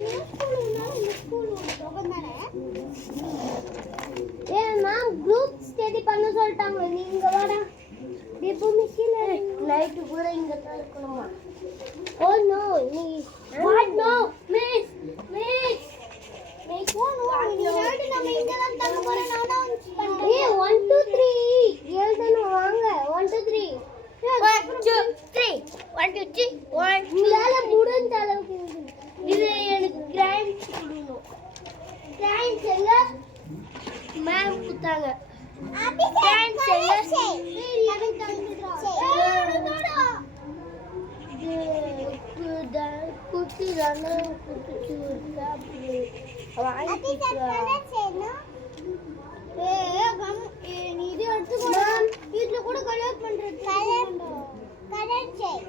Ma'am group study பண்ண சொல்லிட்டாங்க. நீங்க வாடா. எப்பவுமே கீழே நைட்டு கூட இங்க தான் இருக்கணுமா? ஓ நோ நீ what no miss miss miss no நீ நாடு நம்ம இங்க தான் தங்க போறோம். நான் பண்றேன். ஏ 1 2 3 எழுதணும் வாங்க. 1 2 3 1 2 3 1 2 3 1 உங்களால முடிஞ்ச அளவுக்கு இது எனக்கு கிராண்ட் கொடுக்கணும். கிராண்ட் எங்க மேம் கொடுத்தாங்க. அபி கிராண்ட் எங்க சரி எனக்கு தந்துடுறோம். குட்டி தானே குட்டி அப்படி வாங்கி நீ இது எடுத்துக்கோ. வீட்டில் கூட கலர் பண்ணுறது கலர் செய்.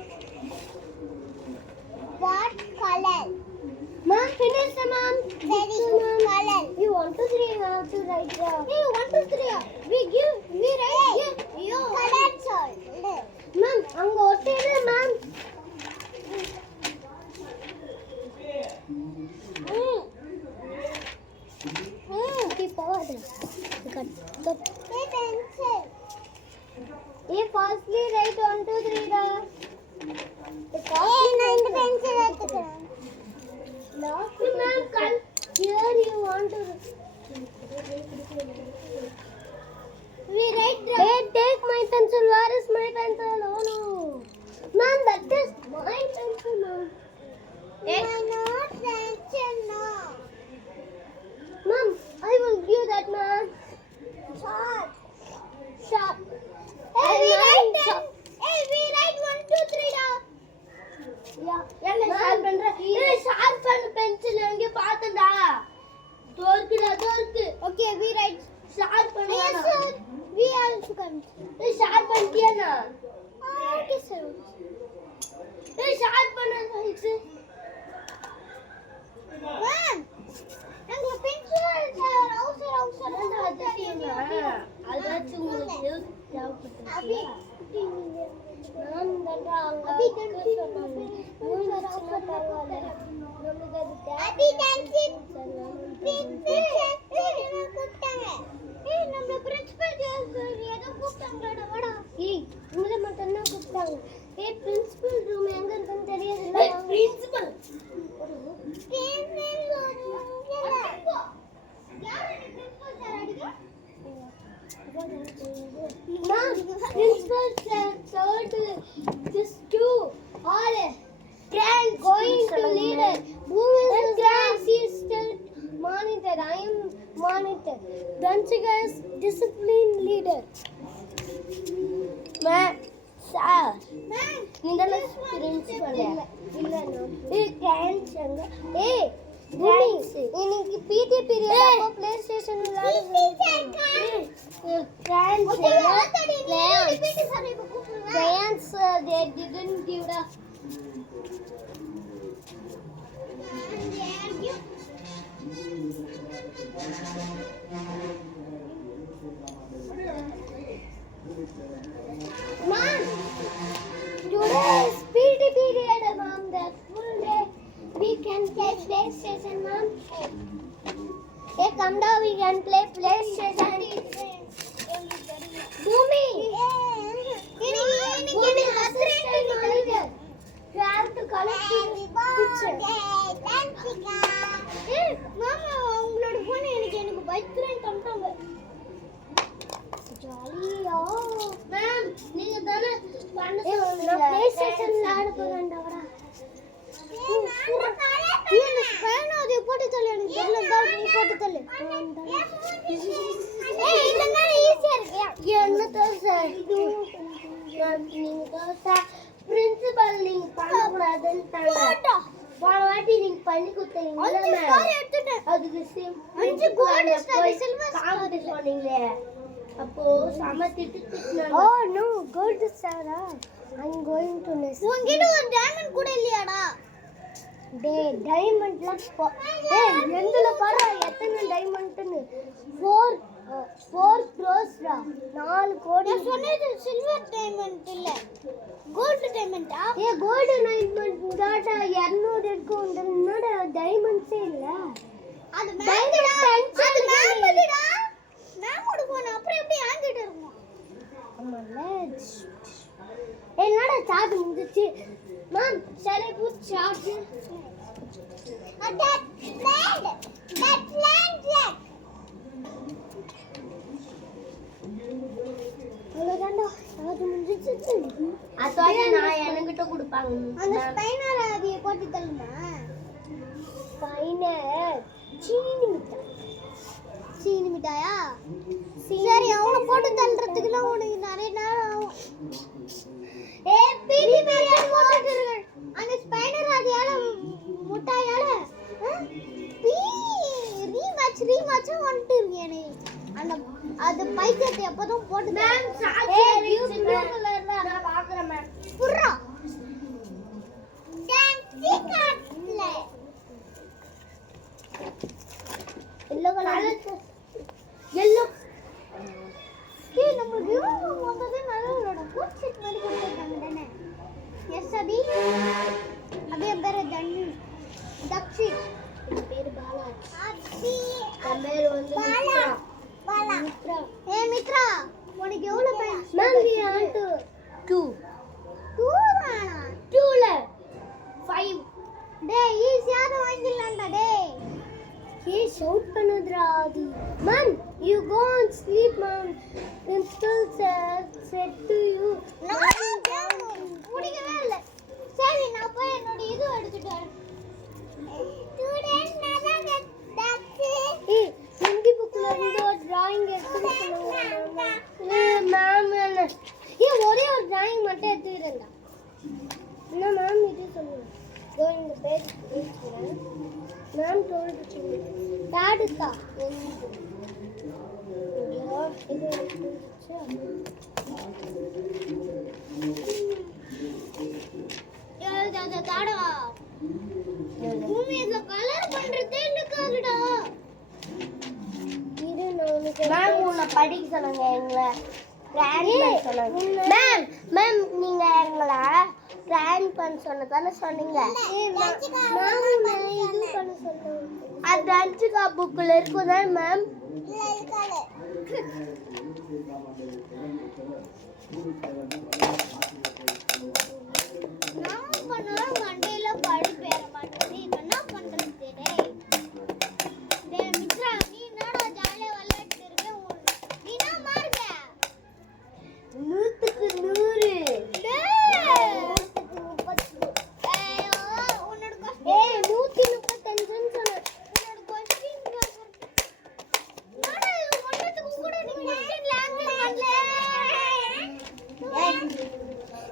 What colour ma'am finish the ma'am very good color you 1 2 3 have to write the hey 1 2 3 we write you color sol ma'am anga ஒட்டேனே ma'am hey pencil hey firstly write 1 2 3 da hey நான் இந்த pencil எடுத்துக்கிறேன். Last ma'am here you want to we write hey take my pencil. Where is my pencil? Oh no ma'am that is my pencil ma'am. Take not pencil no ma'am I will give that ma'am. Sharp sharp hey we write 1 2 3 da என்ன sharp பண்ற? ஏய் sharp பண்ண pencil எங்க பார்த்தடா. தோர்க்குடா தோர்க்கு. Okay we write sharp பண்ணு. yes sir we also can. ஏய் ஷார்ப் பண்ணிட்டியானா? Okay sir. ஏய் ஷார்ப் பண்ணு சைஸ். மேம் எங்க பென்சில் சார் அவசர அடிச்சீங்க. அதாச்சு உங்களுக்கு தேவைப்படுது. நான் தண்டா அபி டென்ஷன் சொன்னாங்க. மூஞ்சில பரவாயில்லை. நமக்கு அது தேவை. அபி டென்ஷன் என்ன கூப்பிட்டாங்க? ஏய் நம்ம பிரின்சிபல் சார் ஏதோ கூப்பிட்டாங்கடா வாடா. ஏய் உங்களை மட்டும் தான் கூப்பிட்டாங்க. ஏய் பிரின்சிபல் ரூம் எங்க இருக்குன்னு தெரியாதுல்ல. ஏய் பிரின்சிபல் யார் நீ பிரின்சிபல் சார் அடிக்க? Ma'am, principal told this two all grand going to leader. Who is grand? She is still monitor. I am monitor. Danchika is discipline leader. Ma'am, sir. Ma'am, indala principal illa no. Hey, grand changa. Hey. இன்னைக்கு PT period அப்போ play station விளையாடுறது. Giants they didn't give the Mom, today is PT period, Mom. The full day we can play PlayStation, Mom. Hey, come down. We can play PlayStation. Bhumi. Bhumi, assistant manager. You have to collect picture. Danchika. Hey, Mama, உங்களோட phone எனக்கு பைத்ரேன் தந்தாங்க. ஜாலியா. Ma'am, நீங்க தான பண்ண சொன்னீங்க. நான் PlayStation விளையாட போறேன்டா வரா. என்ன ஸ்பேன் அது போட்டு தள்ளு எனக்கு தெரியல நீ போட்டு தள்ளு. ஏய் இதெல்லாம் ஈஸியா இருக்கு. என்ன சார் நீங்க சார் பிரின்சிபல் நீங்க பண்ண கூடாதுன்னு தாங்க. போன வாட்டி நீங்க பண்ணி கொடுத்தீங்க. அதுக்கு same gold star silver star சொன்னீங்களே அப்போ சமத்திட்டு திட்டுனாங்க. ஓ நோ கோல்ட் ஸ்டாரா I am going to miss. உன்கிட்ட ஒரு டைமண்ட் கூட இல்லையாடா? டைமண்ட்லாம் எந்தல பாரு எத்தனை டைமண்ட்னு 4 crores 4 கோடி. நான் சொன்னது சில்வர் டைமண்ட் இல்ல கோல்ட் டைமண்டா? கோல்ட் டைமண்ட் டாடா 200 இருக்கு. என்னோட டைமண்ட் அது மேம்டா அது மேம்டா மேமோட போன் அப்புறம் எப்படி ஆங்கிட்ட இருக்கும் ஆமால என்னடா சார்ஜ் முடிஞ்சிச்சு ma'am shall I put charge that land அவ்வளவுதான்டா சார்ஜ் முடிஞ்சிச்சு அதோட நான் எனக்கிட்ட கொடுப்பாங்க அந்த ஸ்பைனர் அதைய போட்டு தள்ளுமா ஸ்பைனர் சீனி மிட்டாயா சரி அவன போட்டு தள்ளுறதுக்குலாம் உனக்கு நிறைய நேரம் ஆகும் பீடி மேரியாட் போட்டுருங்க அந்த ஸ்பைனர் அதையால முட்டாயால ரீமேட்ச் வந்துட்டு இருக்கேனே அந்த அது பைக்கத்தை எப்போதும் போட்டு மேம் ப்ளூ கலர்ல நான் பாக்குறேன் மேம் புர்ரா டான்சி காட்ல எல்லோ கலர் எல்லோ நமக்கு வந்ததே நல்ல ஃபுட் செட் மாதிரி கொடுத்துருக்காங்க தானே எஸ் அபி என் பேரு தக்ஷித் என் பேரு பாலா என் பேரு வந்து பாலா மித்ரா உனக்கு எவ்வளவு பாயிண்ட்ஸ் மேம் வி வாண்ட் 2 வேணா 2ல 5 டேய் ஈஸியாத வாங்கிடலாம்டா டேய் ஏ ஷவுட் பண்ணதுடா ஆதி ma'am you go and sleep ma'am principal said to you முடிக்கவே இல்ல சரி நான் போய் என்னோட இது எடுத்துட்டு வரேன் ஸ்டூடண்ட் நல்லா டாக்ஸி ஏய் ஹிந்தி புக்ல இருந்து ஒரு டிராயிங் எடுத்து சொன்னாங்க மேம் ஏ ஒரே ஒரு டிராயிங் மட்டும் எடுத்துறேன்டா என்ன மேம் இது சொல்லுங்க கோ இந்த பேஜ் எடுத்துறேன் மேம் சொல்லிட்டு டாட் இருக்கா ஐயோ இது தாடா பூமியில கலர் பண்றதே இருக்காதுடா இது மேம் உன்னை படிக்க சொன்னாங்க எங்களை மேம் நீங்க எங்களை பிளான் பண்ண சொன்னதானே சொன்னீங்க இது பண்ண சொன்னீங்க அது அஞ்சுக்கா புக்கில் இருக்குதா மேம் மண்டையில படி பேர மாட்டேன் என்ன பண்றது டேய் மித்ரா நீ என்னடா ஜாலியா விளையாடிட்டு இருக்க நீ என்ன மார்க்க 100க்கு 100 டேய் 130 உன்னோட ஏய் 135 ன்னு சொன்னேன் உன்னோட क्वेश्चन என்னடா இது ஒண்ணத்துக்கு கூட நீ क्वेश्चन லாங்குவேஜ் பண்ணல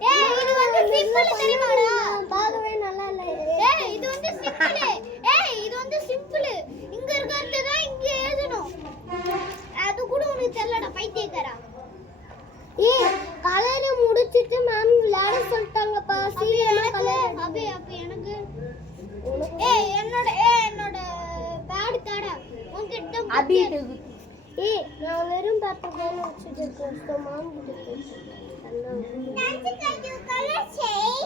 ஏய் இது வந்து சிம்பிள் தெரியுமாடா பாக்கவே நல்லா இல்ல ஏய் இது வந்து சிம்பிள் இது வந்து சிம்பிள் இங்க இருக்கறது தான் இங்க எழுதணும் அது கூட உனக்கு தெரியலடா பைத்தியக்காரா ஏய் கலரை முடிச்சிட்டு மேம் விளையாட சொல்லிட்டாங்கப்பா சீரியமா கலர் அப்ப எனக்கு என்னோட பேட் தாடா உன்கிட்ட அபி ஏய் நான் வெறும் பேப்பர் போன் வச்சிட்டு இருக்கேன் சோ மாம் கிட்ட டான்ஸ் காஜு கலர் செய்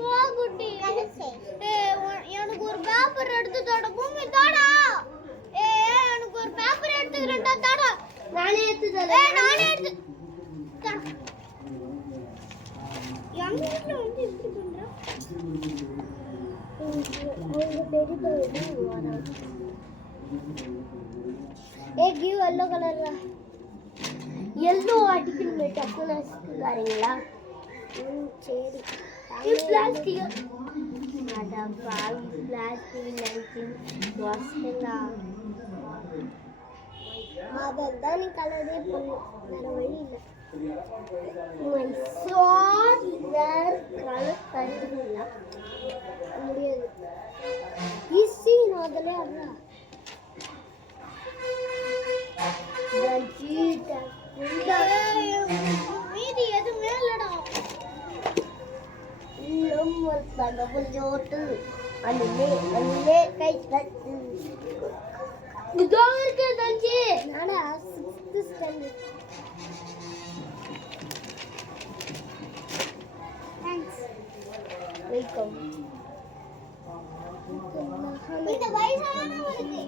வா குட்டி கலர் செய் எனக்கு ஒரு பேப்பர் எடுத்து தாடா பூமி தாடா எனக்கு ஒரு பேப்பர் எடுத்துக்கறேன்டா தாடா நானே எடுத்து தரேன் நானே எடுத்து தாடா எங்க வந்து இப்படி பண்றா அவங்க பெரிய வரா give yellow color yellow அடிக்கணும் டக்குனு காரீங்களா சரி இது பிளாஸ்டிக் அட பாவி பிளாஸ்டிக் நைட்டிங் வாஸ்டலா அதான் நீ கலரே பண்ணு வேற வழி இல்ல my sword வேற கலர் கட்டிடல முடியாது ஈஸி நோதலே அவ்வளோ மீதி எதுவுமே இல்லடா கொஞ்சோட்டு அங்கே கை கட்டு இதோ இருக்கு தஞ்சி நானா 6th ஸ்டாண்டர்ட் தேங்க்ஸ் வெல்கம் இந்த வயசானவங்களுக்கு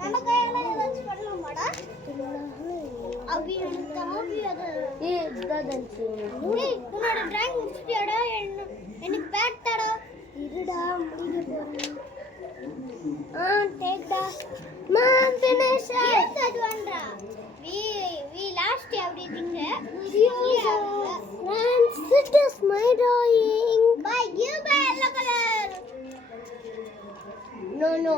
நம்ம கையால ஏதாச்சும் பண்ணலாமாடா? உன்னோட டிராயிங் முடிச்சிட்டியாடா? எனக்கு பேட் தாடா. இருடா முடிக்க போறேன். டேக் டா. மாம் finish it. That one ra. We last everything there. Friends, it is my drawing. Bye. Give by yellow color. No.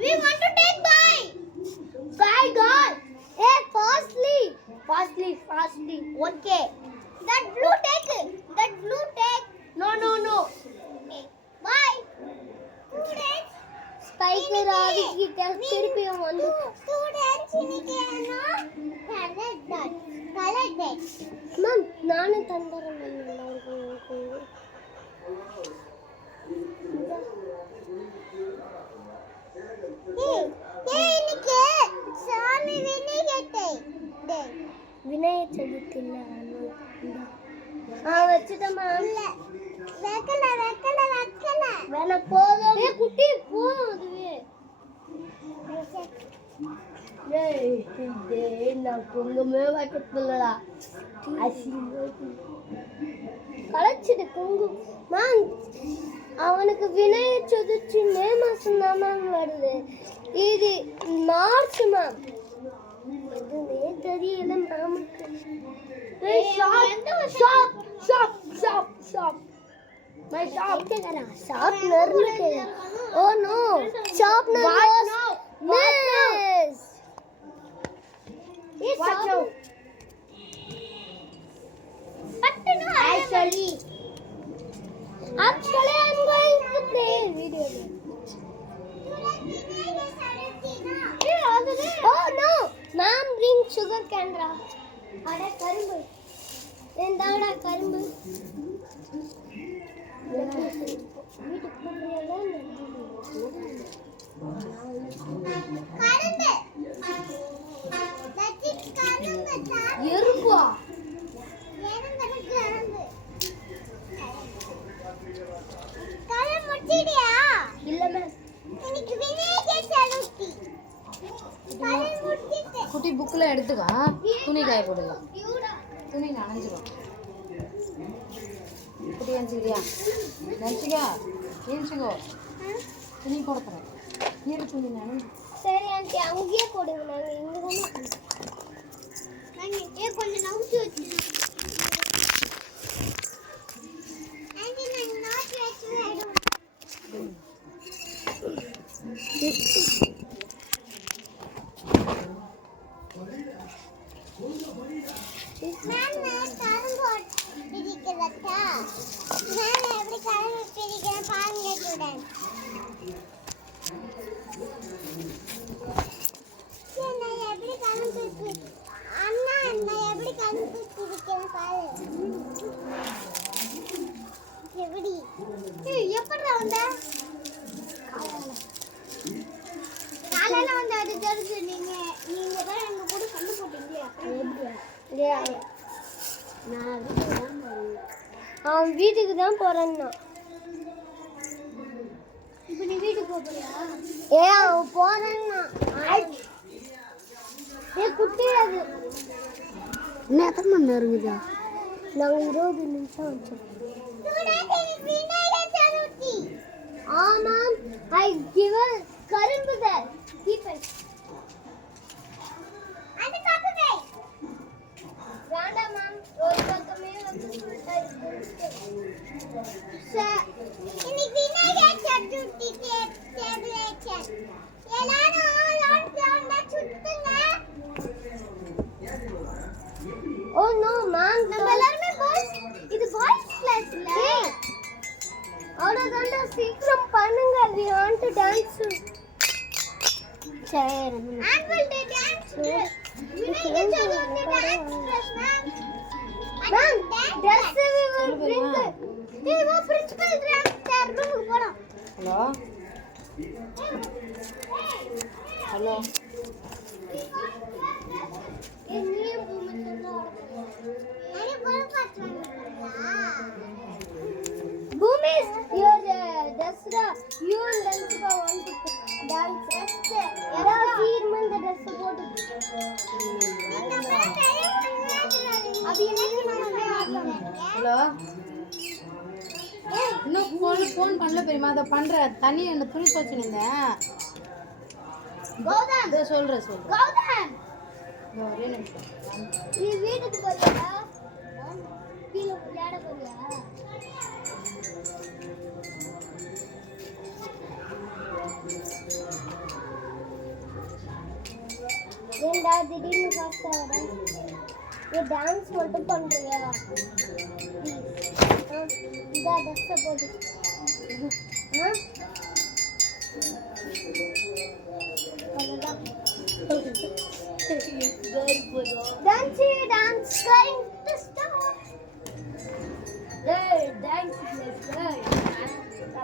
We want to take bye. Bye, God. Hey, fastly. Okay. That blue take. No. Okay. Bye. Students. Spike ராவி கிட்ட திருப்பியும் வந்து students இன்னைக்கு color dot. Ma'am நானே தந்தறேன் எல்லாருக்கும். இன்னைக்கு சாமி விநாயக சதுர்த்தி இல்ல வச்சுட்டமா இல்ல வைக்கல வேணா போதும் குட்டி போதும் அதுவே நான் குங்குமே வைக்கலடா களைச்சிட்டு குங்குமம் அவனுக்கு விநாயக சதுர்த்தி மே மாசம் தான் வருது. இது மார்ச் மேம். எதுவுமே தெரியல மேமுக்கு. Shop My shop. Shop nerve. Oh no. Shop nerve. Miss. Watch out. Actually, I'm going to play video game. Oh no. Mom bring sugar cane. Ada karumbu. Endada karumbu. குட்டி புக்ல எடுத்துக்கா, துணி காய போடலாம். துணி நனைஞ்சிடும். குட்டி நினச்சிக்கோ துணி போடுறேன். நீர் துணி நனைஞ்சு. சரி ஆண்டி அங்கேயே போடுங்க. நாங்கள் இங்கே தானே கொஞ்சம் நவுத்தி வச்சுருக்கோம். எப்படா வந்த காலையில வந்து அது தெரிஞ்சு நீங்க தான் எங்க கூட சண்டை போட்டீங்க. அவன் வீட்டுக்கு தான் போறேன்னா. இப்ப நீ வீட்டுக்கு போறியா? அவன் போறேன்னா குட்டி அது இன்னும் எத்தனை மணி நேரம் இருக்குதா? நாங்கள் 20 நிமிஷம் வச்சோம். ஆமாம். I give a கரும்பு there. Keep it. அந்த காப்புவே. வேண்டாம் மேம். ஒரு பக்கமே வந்து சார் இன்னைக்கு விநாயகர் சதுர்த்தி செலிப்ரேஷன். எல்லாரும் லான் சுத்துங்க. Oh no ma'am. நம்ம எல்லாரும் பாய்ஸ். இது பாய்ஸ் கிளாஸ் இல்ல. அவ்வளவுதான்டா சீக்கிரம் பண்ணுங்க. we want to dance. சரி annual day dance dress. Vinayagar Chaturthi dance dress ma'am. ma'am dress we will bring. hey wo principal dress room போலாம். ஹலோ என்னைய பூமிச்சந்தா. அरे बोल पाचवा. பூமி Yasra, you and Danshika want to dance. Yasra, சீக்கிரமா இந்த dress போட்டு. அது எனக்கு நான் ஹலோ இன்னும் ஃபோன் பண்ணல பெரியமா அதை பண்ற தண்ணி அந்த துணி போச்சு நீங்க கௌதம் சொல்றேன் கௌதம் ஒரே நிமிஷம் நீ வீட்டுக்கு போறியா கீழே விளையாட போறியா ஏண்டா திடீர்னு ஃபாஸ்டா வர நீ டான்ஸ் மட்டும் பண்றியா இதா ட்ரெஸ் போடு Dance going to start. Hey, dance is good.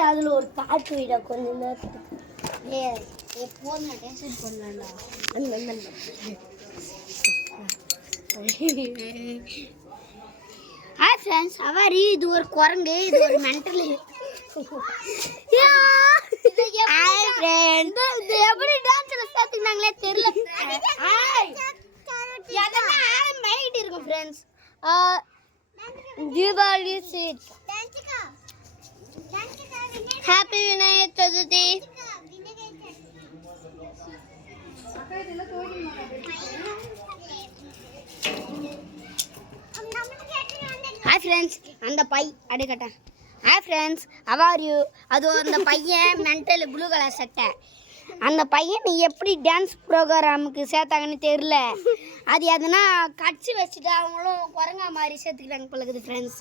அதுல ஒரு பாட்டு விட கொஞ்ச நேரத்துக்கு போன டேஷன் பண்ணலாம்டா ஹாய் ஃப்ரெண்ட்ஸ் அவாரி இது ஒரு குரங்கு இது ஒரு மென்டல் ஹாய் ஃப்ரெண்ட்ஸ் இது எப்படி டான்ஸ்ல சேர்த்துக்கினாங்களே தெரியல ஹாய் யாதனா மைண்ட் இருக்கு friends Deepavali sweet happy Vinayagar Chaturthi hi friends அந்த பை அடிக்கட்டா hi friends how are you அது அந்த பையன் மென்டல் ப்ளூ கலர் சட்டை அந்த பையன் நீ எப்படி டான்ஸ் ப்ரோக்ராமுக்கு சேர்த்தாங்கன்னு தெரியல அது எதுனா கட்சி வச்சுட்டு அவங்களும் குரங்கா மாதிரி சேர்த்துக்கிட்டாங்க பழகுது ஃப்ரெண்ட்ஸ்